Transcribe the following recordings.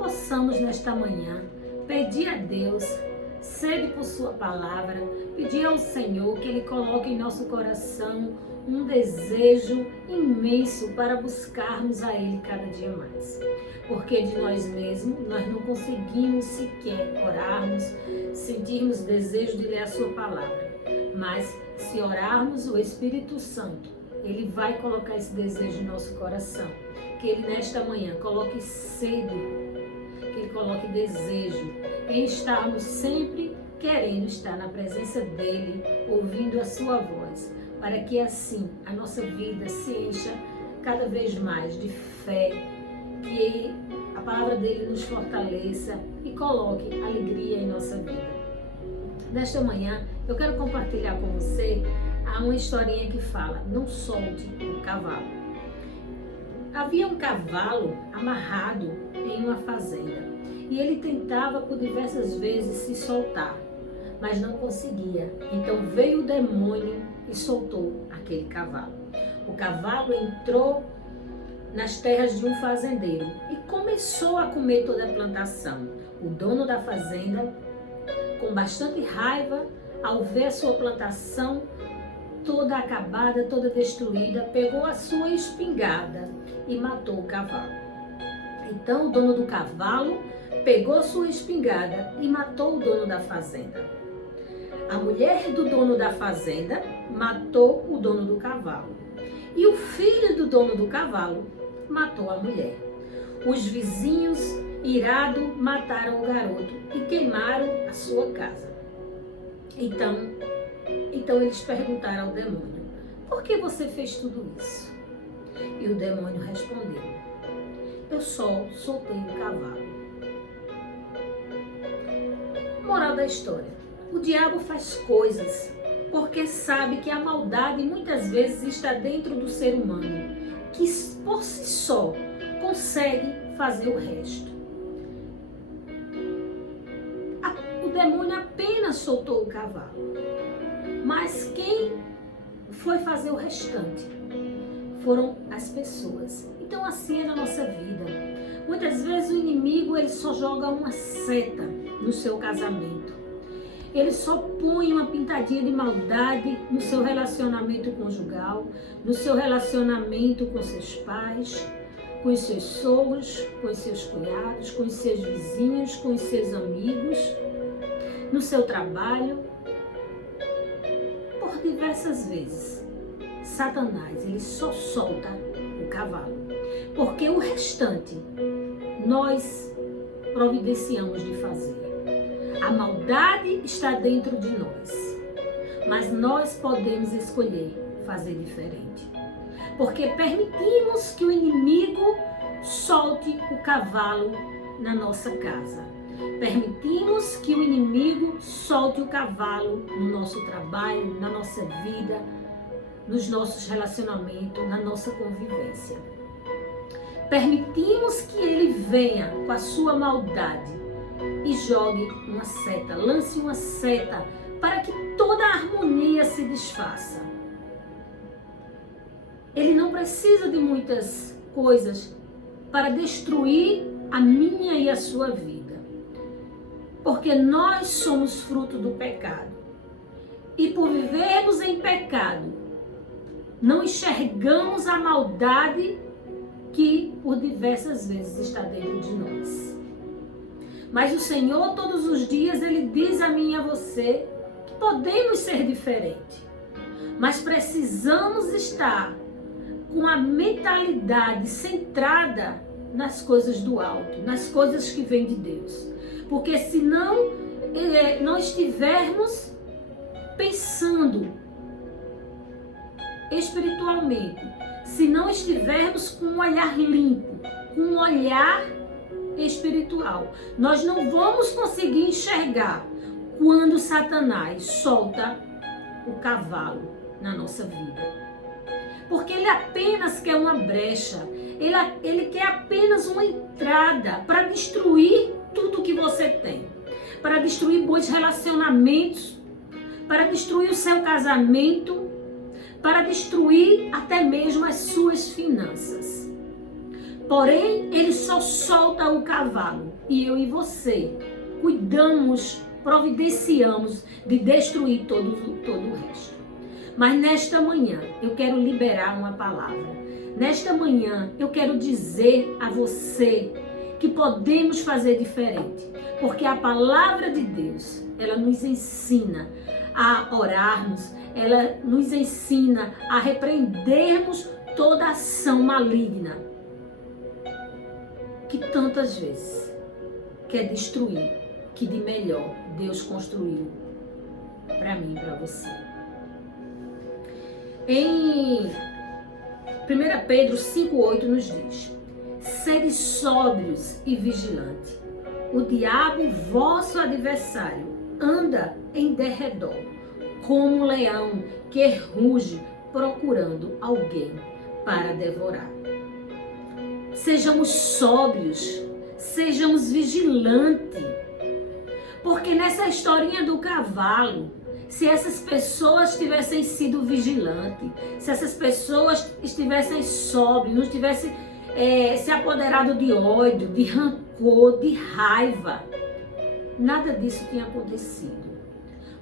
possamos nesta manhã pedir a Deus, sede por sua palavra, pedir ao Senhor que Ele coloque em nosso coração um desejo imenso para buscarmos a Ele cada dia mais. Porque de nós mesmos nós não conseguimos sequer orarmos, sentirmos desejo de ler a sua palavra. Mas se orarmos, o Espírito Santo, Ele vai colocar esse desejo no nosso coração. Que Ele nesta manhã coloque sede, que Ele coloque desejo em estarmos sempre querendo estar na presença dEle, ouvindo a sua voz, para que assim a nossa vida se encha cada vez mais de fé, que a palavra dEle nos fortaleça e coloque alegria em nossa vida. Nesta manhã eu quero compartilhar com você uma historinha que fala: não solte o cavalo. Havia um cavalo amarrado em uma fazenda e ele tentava por diversas vezes se soltar, mas não conseguia. Então veio o demônio e soltou aquele cavalo. O cavalo entrou nas terras de um fazendeiro e começou a comer toda a plantação. O dono da fazenda, com bastante raiva, ao ver a sua plantação toda acabada, toda destruída, pegou a sua espingarda e matou o cavalo. Então o dono do cavalo pegou sua espingarda e matou o dono da fazenda. A mulher do dono da fazenda matou o dono do cavalo. E o filho do dono do cavalo matou a mulher. Os vizinhos, irados, mataram o garoto e queimaram a sua casa. Então eles perguntaram ao demônio: por que você fez tudo isso? E o demônio respondeu: eu só soltei o cavalo. Moral da história: o diabo faz coisas porque sabe que a maldade muitas vezes está dentro do ser humano, que por si só consegue fazer o resto. O demônio apenas soltou o cavalo, mas quem foi fazer o restante foram as pessoas. Então assim é na nossa vida. Muitas vezes o inimigo ele só joga uma seta no seu casamento. Ele só põe uma pintadinha de maldade no seu relacionamento conjugal, no seu relacionamento com seus pais, com os seus sogros, com os seus cunhados, com os seus vizinhos, com os seus amigos, no seu trabalho. Por diversas vezes, Satanás ele só solta o cavalo, porque o restante nós providenciamos de fazer. A maldade está dentro de nós, mas nós podemos escolher fazer diferente. Porque permitimos que o inimigo solte o cavalo na nossa casa. Permitimos que o inimigo solte o cavalo no nosso trabalho, na nossa vida, nos nossos relacionamentos, na nossa convivência. Permitimos que ele venha com a sua maldade e jogue uma seta, lance uma seta para que toda a harmonia se desfaça. Ele não precisa de muitas coisas para destruir a minha e a sua vida, porque nós somos fruto do pecado. E por vivermos em pecado, não enxergamos a maldade que por diversas vezes está dentro de nós. Mas o Senhor todos os dias Ele diz a mim e a você que podemos ser diferentes, mas precisamos estar com a mentalidade centrada nas coisas do alto, nas coisas que vêm de Deus. Porque se não estivermos pensando espiritualmente, se não estivermos com um olhar limpo, com um olhar espiritual, nós não vamos conseguir enxergar quando Satanás solta o cavalo na nossa vida. Porque ele apenas quer uma brecha, ele quer apenas uma entrada para destruir tudo que você tem, para destruir bons relacionamentos, para destruir o seu casamento, para destruir até mesmo as suas finanças. Porém, ele só solta o cavalo e eu e você cuidamos, providenciamos de destruir todo o resto. Mas nesta manhã eu quero liberar uma palavra. Nesta manhã eu quero dizer a você que podemos fazer diferente. Porque a palavra de Deus, ela nos ensina a orarmos, ela nos ensina a repreendermos toda ação maligna que tantas vezes quer destruir, que de melhor Deus construiu para mim e para você. Em 1 Pedro 5,8 nos diz: sede sóbrios e vigilantes. O diabo, vosso adversário, anda em derredor, como um leão que ruge procurando alguém para devorar. Sejamos sóbrios, sejamos vigilantes. Porque nessa historinha do cavalo, se essas pessoas tivessem sido vigilantes, se essas pessoas estivessem sóbrias, não tivessem se apoderado de ódio, de rancor, de raiva, nada disso tinha acontecido.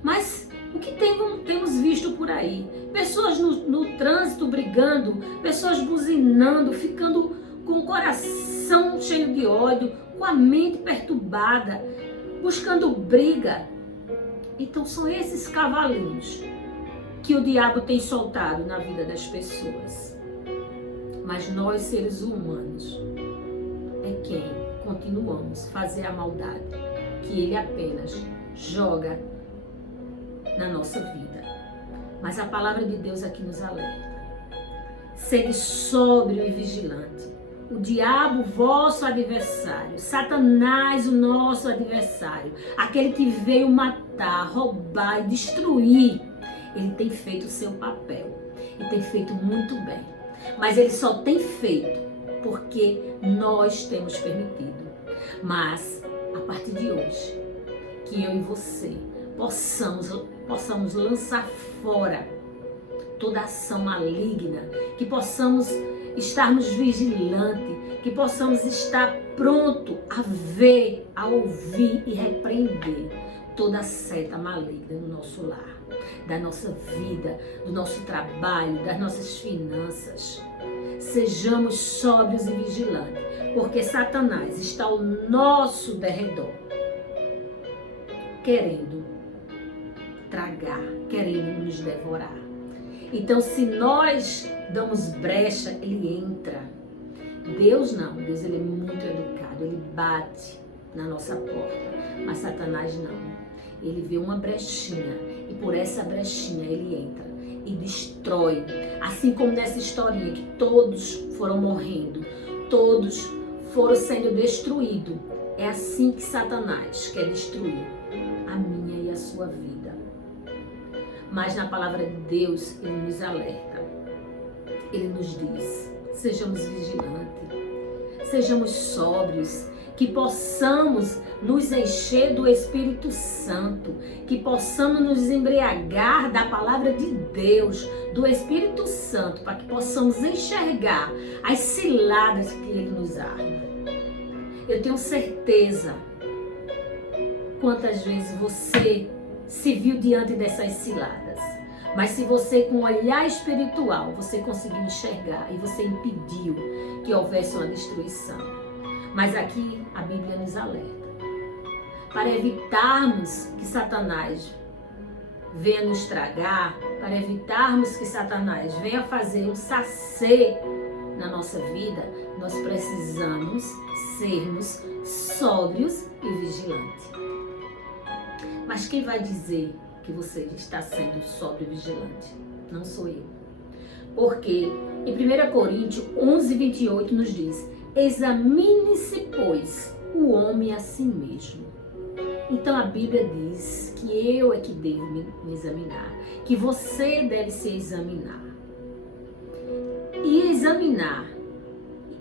Mas o que temos visto por aí? Pessoas no trânsito brigando, pessoas buzinando, ficando com o coração cheio de ódio, com a mente perturbada, buscando briga. Então são esses cavalinhos que o diabo tem soltado na vida das pessoas. Mas nós, seres humanos, é quem continuamos a fazer a maldade que ele apenas joga na nossa vida. Mas a palavra de Deus aqui nos alerta. Sede sóbrio e vigilante. O diabo, vosso adversário, Satanás, o nosso adversário, aquele que veio matar, roubar e destruir, ele tem feito o seu papel e tem feito muito bem. Mas ele só tem feito porque nós temos permitido. Mas a partir de hoje, que eu e você possamos lançar fora toda ação maligna, que possamos estarmos vigilantes, que possamos estar pronto a ver, a ouvir e repreender toda seta maligna no nosso lar, da nossa vida, do nosso trabalho, das nossas finanças. Sejamos sóbrios e vigilantes, porque Satanás está ao nosso derredor, querendo tragar, querendo nos devorar. Então, se nós damos brecha, ele entra. Deus não, Deus ele é muito educado, ele bate na nossa porta, mas Satanás não. Ele vê uma brechinha e por essa brechinha ele entra e destrói. Assim como nessa historinha que todos foram morrendo, todos foram sendo destruídos. É assim que Satanás quer destruir a minha e a sua vida. Mas na palavra de Deus ele nos alerta. Ele nos diz: sejamos vigilantes, sejamos sóbrios, que possamos nos encher do Espírito Santo, que possamos nos embriagar da palavra de Deus, do Espírito Santo, para que possamos enxergar as ciladas que ele nos arma. Eu tenho certeza quantas vezes você se viu diante dessas ciladas. Mas se você, com um olhar espiritual, você conseguiu enxergar e você impediu que houvesse uma destruição. Mas aqui a Bíblia nos alerta. Para evitarmos que Satanás venha nos tragar, para evitarmos que Satanás venha fazer um sacê na nossa vida, nós precisamos sermos sóbrios e vigilantes. Mas quem vai dizer que você está sendo sóbrio e vigilante? Não sou eu. Porque em 1 Coríntios 11:28 nos diz: examine-se, pois, o homem a si mesmo. Então a Bíblia diz que eu é que devo me examinar, que você deve se examinar. E examinar,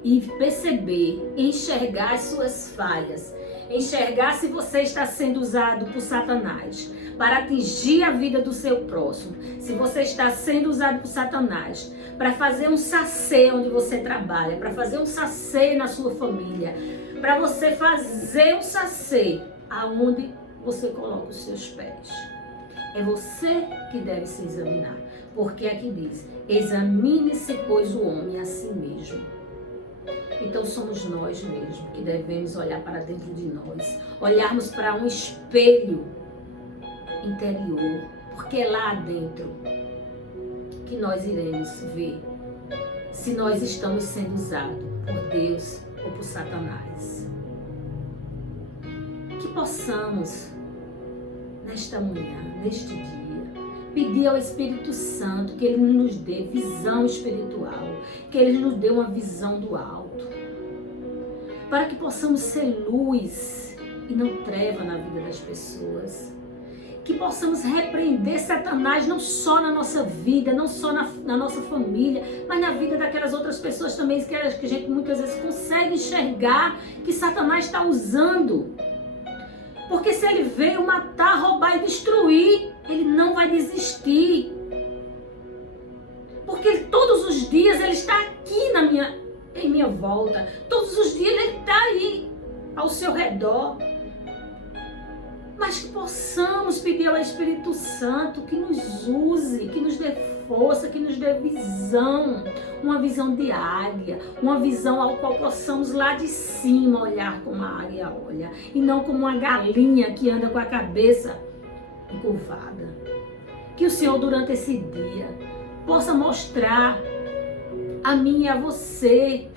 e perceber, enxergar as suas falhas, enxergar se você está sendo usado por Satanás para atingir a vida do seu próximo, se você está sendo usado por Satanás para fazer um sacê onde você trabalha, para fazer um sacê na sua família, para você fazer um sacê aonde você coloca os seus pés. É você que deve se examinar, porque aqui diz: examine-se, pois, o homem a si mesmo. Então somos nós mesmos que devemos olhar para dentro de nós, olharmos para um espelho interior, porque é lá dentro que nós iremos ver se nós estamos sendo usados por Deus ou por Satanás. Que possamos, nesta manhã, neste dia, pedir ao Espírito Santo que Ele nos dê visão espiritual, que Ele nos dê uma visão do alto, para que possamos ser luz e não treva na vida das pessoas. Que possamos repreender Satanás não só na nossa vida, não só na nossa família, mas na vida daquelas outras pessoas também que a gente muitas vezes consegue enxergar que Satanás está usando. Porque se ele veio matar, roubar e destruir, ele não vai desistir. Porque todos os dias ele está aqui em minha volta. Todos os dias ele está aí, ao seu redor. Mas que possamos pedir ao Espírito Santo que nos use, que nos dê força, que nos dê visão. Uma visão de águia, uma visão ao qual possamos lá de cima olhar como a águia olha. E não como uma galinha que anda com a cabeça encurvada. Que o Senhor durante esse dia possa mostrar a mim e a você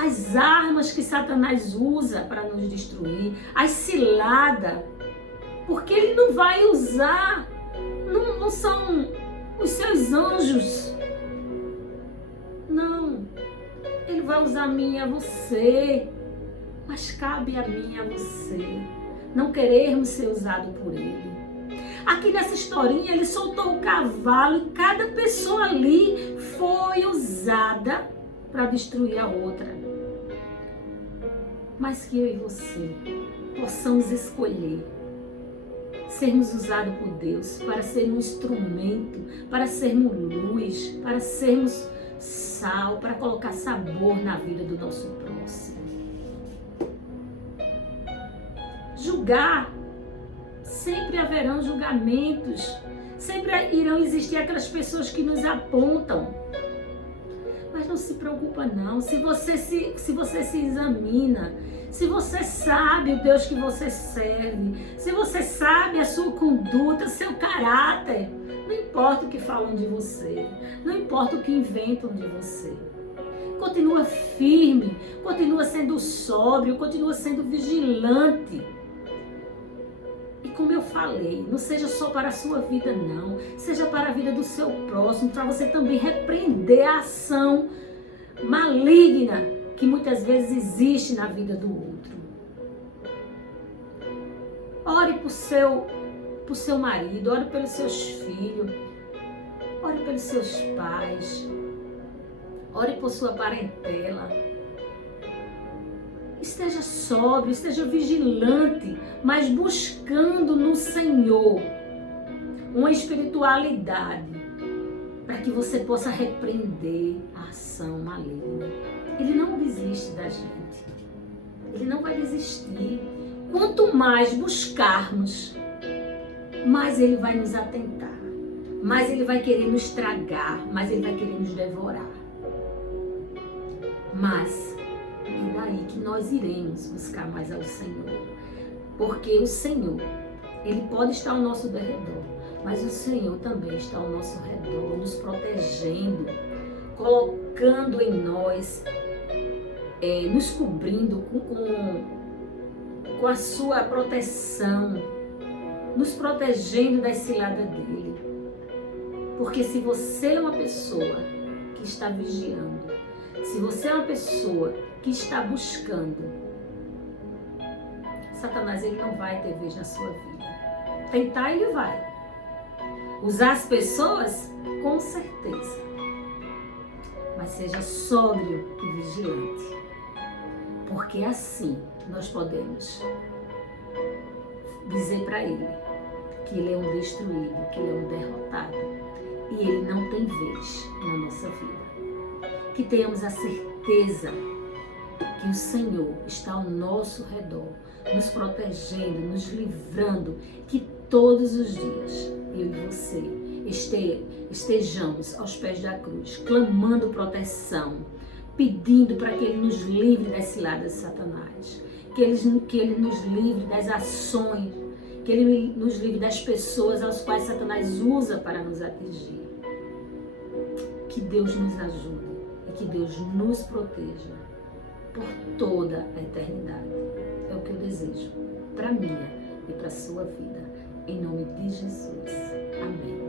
as armas que Satanás usa para nos destruir, as ciladas, porque ele não vai usar, não são os seus anjos, não, ele vai usar a mim e a você, mas cabe a mim e a você não querermos ser usados por ele. Aqui nessa historinha ele soltou o cavalo e cada pessoa ali foi usada para destruir a outra. Mas que eu e você possamos escolher sermos usados por Deus para ser um instrumento, para sermos luz, para sermos sal, para colocar sabor na vida do nosso próximo. Julgar, sempre haverão julgamentos, sempre irão existir aquelas pessoas que nos apontam. Mas não se preocupa não, se você se examina, se você sabe o Deus que você serve, se você sabe a sua conduta, seu caráter, não importa o que falam de você, não importa o que inventam de você. Continua firme, continua sendo sóbrio, continua sendo vigilante. E como eu falei, não seja só para a sua vida não, seja para a vida do seu próximo, para você também repreender a ação maligna que muitas vezes existe na vida do outro. Ore por seu marido, ore pelos seus filhos, ore pelos seus pais, ore por sua parentela. Esteja sóbrio, esteja vigilante, mas buscando no Senhor uma espiritualidade para que você possa repreender a ação maligna. Ele não desiste da gente. Ele não vai desistir. Quanto mais buscarmos, mais ele vai nos atentar, mais ele vai querer nos tragar, mais ele vai querer nos devorar. Mas é daí que nós iremos buscar mais ao Senhor. Porque o Senhor, Ele pode estar ao nosso redor, mas o Senhor também está ao nosso redor, nos protegendo, colocando em nós, nos cobrindo com a sua proteção, nos protegendo das ciladas dele. Porque se você é uma pessoa que está vigiando, se você é uma pessoa que está buscando, Satanás ele não vai ter vez na sua vida. Tentar ele vai. Usar as pessoas, com certeza. Mas seja sóbrio e vigilante. Porque assim nós podemos dizer para Ele que Ele é um destruído, que Ele é um derrotado e Ele não tem vez na nossa vida. Que tenhamos a certeza que o Senhor está ao nosso redor, nos protegendo, nos livrando, que todos os dias eu e você estejamos aos pés da cruz, clamando proteção, pedindo para que Ele nos livre das ciladas de Satanás, que Ele nos livre das ações, que Ele nos livre das pessoas aos quais Satanás usa para nos atingir. Que Deus nos ajude e que Deus nos proteja por toda a eternidade. É o que eu desejo para minha e para a sua vida. Em nome de Jesus. Amém.